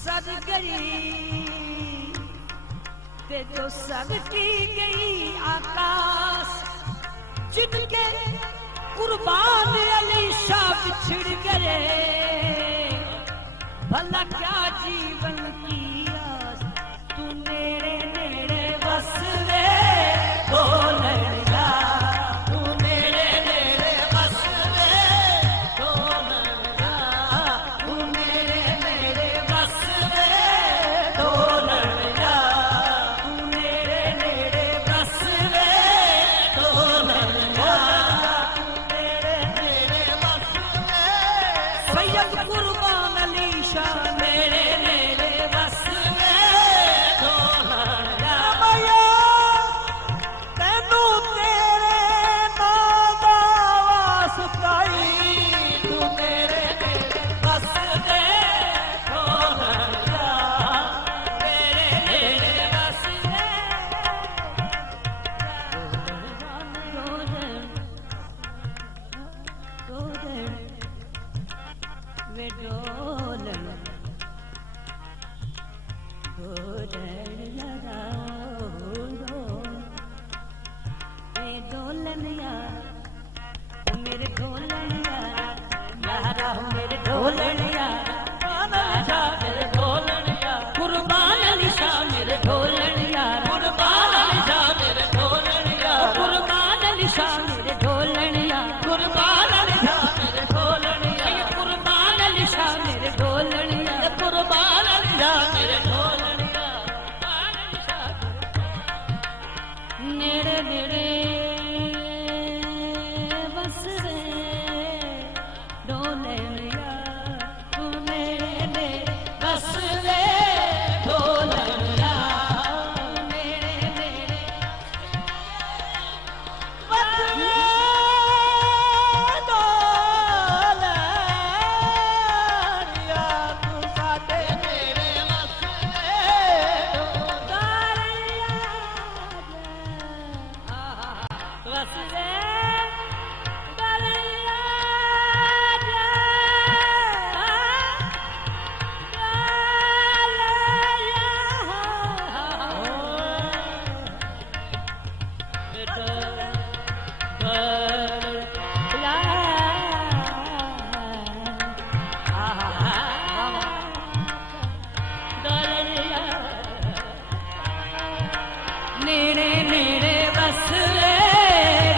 सद गई ते जो सदकी गई आकाश, जिनके कुर्बान अली शाह बिछड़ गए, भला क्या जीवन की आस, तू नेड़े नेड़े बस वे ढोलनिया, तू नेड़े नेड़े बस वे ढोलनिया, तू नेड़े नेड़े बस वे ढोलनिया, तू नेड़े नेड़े बस वे ढोलनिया, तू नेड़े नेड़े बस वे। सैयद कुर्बान अली शाह नेड़े नेड़े बस वे ढोलनिया, मैया तैनू तेरे नाम दा वास्ताई, तू नेड़े नेड़े बस वे ढोलनिया, नेड़े नेड़े बस वे वे ढोलन ढोलन लगाओ वे ढोलनिया, मेरे ढोलनिया यारा, मेरे ढोलनिया मेरे ढोलनिया, कुर्बान अली शाह मेरे ढोलनिया, कुर्बान अली शाह मेरे ढोलनिया, कुर्बान अली शाह मेरे ढोलनिया, कुर्बान अली शाह मेरे ढोलनिया, कुर्बान अली शाह मेरे ढोलनिया, कुर्बान अली शाह मेरे ढोलनिया, नेड़े नेड़े बस रे ढोलनिया, तू नेड़े नेड़े बस रे ढोलनिया, नेड़े नेड़े बस रे ढोलनिया, तू साडे नेड़े बस रे ढोलनिया, बस रे नेड़े नेड़े बस रे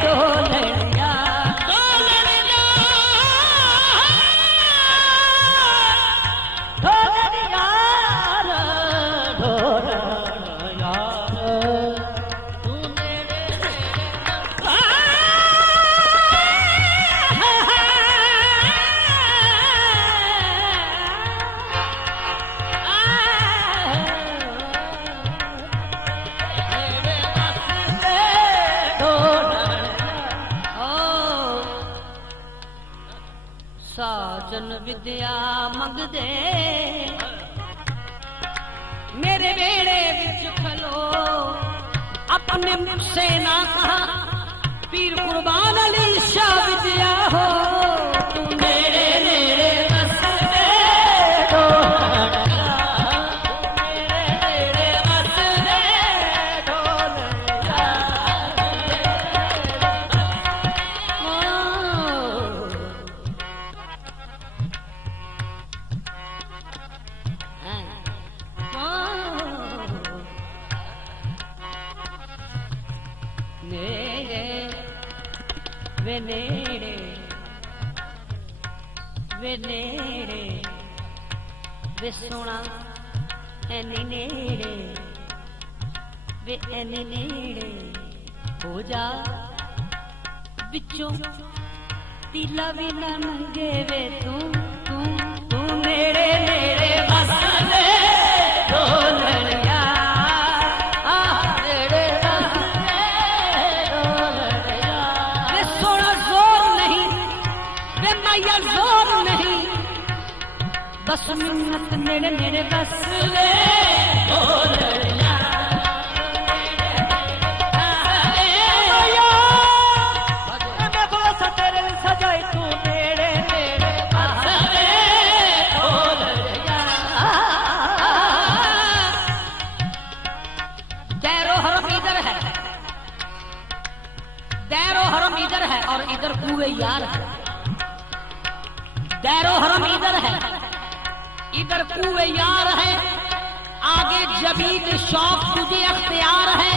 ढोलनिया, ढोलनिया ढोलनिया ढोलनिया, तू नेड़े साजन विद्या मंगदे मेरे बेड़े विच खलो, अपने मुझसे ना कहा पीर कुर्बान अली शाह विद्या हो, तू नेड़े नेड़े बस रे ढोलनिया, नेड़े नेड़े बस रे ढोलनिया, नेड़े वे नेड़े वे नेड़े वे सोना ऐनी नेड़े वे ऐनी नेड़े हो जा, बिचों तीला भी ना मंगे वे तू तू तू नेड़े नेड़े बस रे ढोलनिया, नेड़े बस रे ढोलनिया, वे सोना जोर नहीं वे मैया जोर नहीं, बस मिन्नत नेड़े नेड़े बस रे ढोलनिया, सजाई तू नेड़े नेड़े बस रे ढोलनिया, दैरो हरम इधर है, इधर कुए यार है, आगे जबीद शौक तुझे अख्तियार है।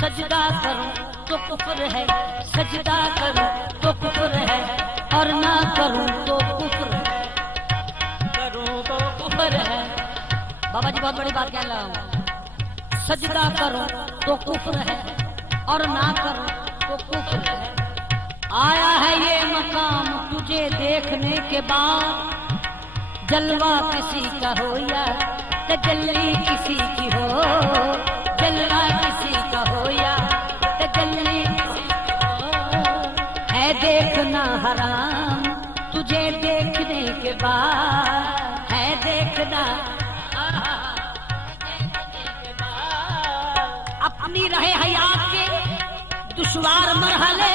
सजदा करूं तो कुफ्र है, सजदा करूं तो कुफ्र है, और ना करूं तो कुफ्र है, करूं तो कुफ्र है। बाबा जी बहुत बड़ी बात कह रहा हूं। सजदा करूं तो कुफ्र है और ना करूं तो कुफ्र है। आया है ये मकाम तुझे देखने के बाद, जलवा किसी का हो या तजल्ली किसी की हो, जलवा किसी का हो या तजल्ली किसी की हो। है देखना हराम तुझे देखने के बाद, है देखना अपनी रहे हयात के दुश्वार मरहले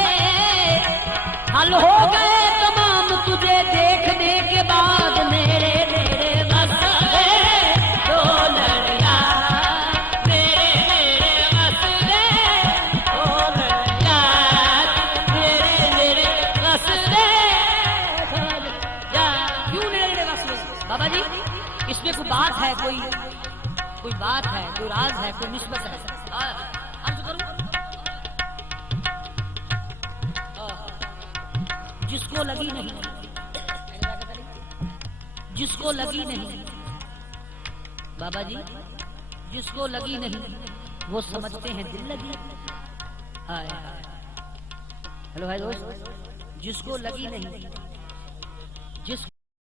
हल हो गए तमाम तुझे देखने के बाद। मेरे मेरे मसले दो लड़िया, मेरे मेरे मसले दो लड़िया, मेरे मेरे मसले दो लड़िया। क्यों मेरे मसले? बाबा जी इसमें कोई बात है, कोई बात है, कोई राज है, कोई निस्बत है। अर्ज करूं जिसको लगी नहीं, जिसको लगी नहीं बाबा जी, जिसको लगी नहीं वो समझते हैं दिल लगी। हाय हेलो हाय दोस्त, जिसको लगी नहीं